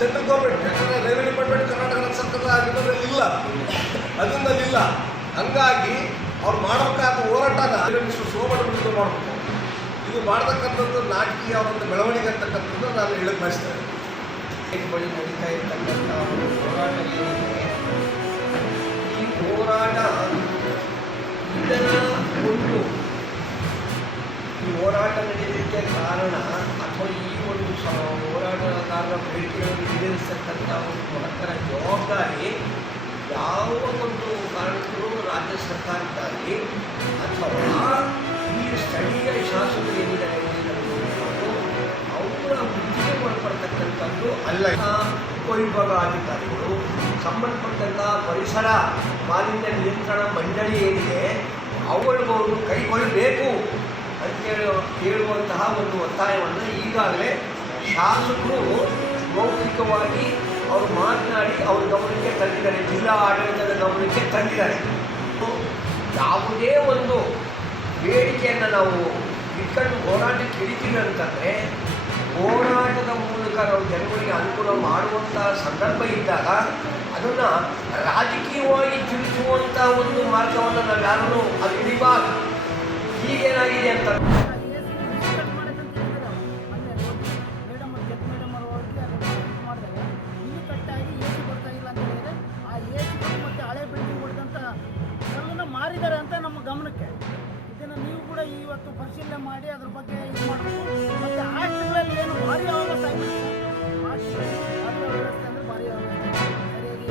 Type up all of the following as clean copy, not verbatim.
Central government, ಯಾಕಂದರೆ railway department Karnataka ಸರ್ಕಾರದ ಅಧೀನದಲ್ಲಿ ಇಲ್ಲ, ಅದರಿಂದಲ್ಲಿ ಇಲ್ಲ. ಹಂಗಾಗಿ ಅವ್ರು ಮಾಡಬೇಕಾದ ಹೋರಾಟನ ಸೋಮಣ್ಣ ಬಿಡುಗಡೆ ಮಾಡಬೇಕು. ಇದು ಮಾಡ್ತಕ್ಕಂಥದ್ದು ನಾಟಕೀಯ ಅವರೊಂದು ಬೆಳವಣಿಗೆ ಅಂತಕ್ಕಂಥದ್ದು ನಾನು ಹೇಳಕ್ಕೆ ಬಯಸ್ತೇನೆ. ಬಳಿ ನಡೀತಾ ಇರ್ತಕ್ಕಂಥ ಹೋರಾಟ ಏನಿದೆ, ಈ ಹೋರಾಟ ಇದರ ಒಂದು ಈ ಹೋರಾಟ ನಡೆಯಲಿಕ್ಕೆ ಕಾರಣ ಅಥವಾ ಈ ಒಂದು ಹೋರಾಟಗಾರರ ಬೇಡಿಕೆಗಳನ್ನು ಈಡೇರಿಸತಕ್ಕಂಥ ಒಂದು ಮಹತ್ತರ ಜವಾಬ್ದಾರಿ ಯಾವ ಒಂದು ಕಾರಣಕ್ಕೂ ರಾಜ್ಯ ಸರ್ಕಾರಕ್ಕಾಗಿ ಅಥವಾ ಈ ಸ್ಥಳೀಯ ಶಾಸಕರು ಏನಿದ್ದಾರೆ ಅವರ ಬುದ್ಧಿಗೆ ಒಳಪಡ್ತಕ್ಕಂಥದ್ದು ಅಲ್ಲ. ಉಪವಿಭಾಗಾಧಿಕಾರಿಗಳು ಸಂಬಂಧಪಟ್ಟಂಥ ಪರಿಸರ ಮಾಲಿನ್ಯ ನಿಯಂತ್ರಣ ಮಂಡಳಿ ಏನಿದೆ ಅವುಗಳಿಗೂ ಕೈಗೊಳ್ಳಬೇಕು ಅಂತೇಳಿ ಹೇಳುವಂತಹ ಒಂದು ಒತ್ತಾಯವನ್ನು ಈಗಾಗಲೇ ಶಾಸಕರು ಮೌಖಿಕವಾಗಿ ಅವರು ಮಾತನಾಡಿ ಅವ್ರ ಗಮನಕ್ಕೆ ತಂದಿದ್ದಾರೆ, ಜಿಲ್ಲಾ ಆಡಳಿತದ ಗಮನಕ್ಕೆ ತಂದಿದ್ದಾರೆ. ಯಾವುದೇ ಒಂದು ಬೇಡಿಕೆಯನ್ನು ನಾವು ಇಟ್ಕೊಂಡು ಹೋರಾಟಕ್ಕೆ ಹಿಡಿತೀವಿ ಅಂತಂದರೆ ಹೋರಾಟದ ಮೂಲಕ ನಾವು ಜನಗಳಿಗೆ ಅನುಕೂಲ ಮಾಡುವಂಥ ಸಂದರ್ಭ ಇದ್ದಾಗ ಅದನ್ನು ರಾಜಕೀಯವಾಗಿ ತಿಳಿಸುವಂಥ ಒಂದು ಮಾರ್ಗವನ್ನು ನಾವು ಯಾರನ್ನು ಅದು ಹಿಡಿಬಾರ್ದು. ಈಗೇನಾಗಿದೆ ಅಂತ ಮಾರಿದ್ದಾರೆ ಅಂತ ನಮ್ಮ ಗಮನಕ್ಕೆ. ಇದನ್ನು ನೀವು ಕೂಡ ಇವತ್ತು ಪರಿಶೀಲನೆ ಮಾಡಿ ಅದ್ರ ಬಗ್ಗೆ ಇದು ಮಾಡಬೇಕು. ಮತ್ತು ಹಾಸ್ಟೆಲ್ಗಳಲ್ಲಿ ಏನು ಭಾರಿ ಅವಸ್ಥೆ ಆಗಿದೆ ಸರ್. ಹಾಸ್ಟೆಲ್ ಭಾರಿ ವ್ಯವಸ್ಥೆ ಅಂದರೆ ಭಾರಿ ವ್ಯವಸ್ಥೆ, ಸರಿಯಾಗಿ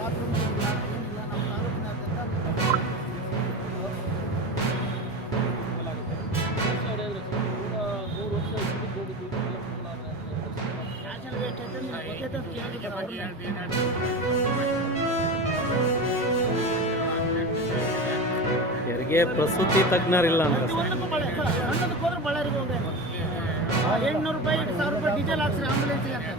ಬಾತ್ರೂಮ್ ಇಲ್ಲ, ಏನಿಲ್ಲ. ನಮ್ಮ ತಾಲೂಕಿನಾದ್ಯಂತ ನ್ಯಾಷನಲ್ ವೇಸ್ಟ್ ಯಾರಿಗೆ ಪ್ರಸೂತಿ ತಜ್ಞರಿಲ್ಲ ಅಂತ ಸಣ್ಣದಕ್ಕೆ ಹೋದ್ರೆ ಬಳ್ಳಾರಿಗೆ ಹೋಗ್ಬೇಕು. 800 ರೂಪಾಯಿ 1000 ರೂಪಾಯಿ ಡೀಸೆಲ್ ಹಾಕ್ಸ್ರಿ ಆಂಬುಲೆನ್ಸ್ಗೆ ಅಂತ.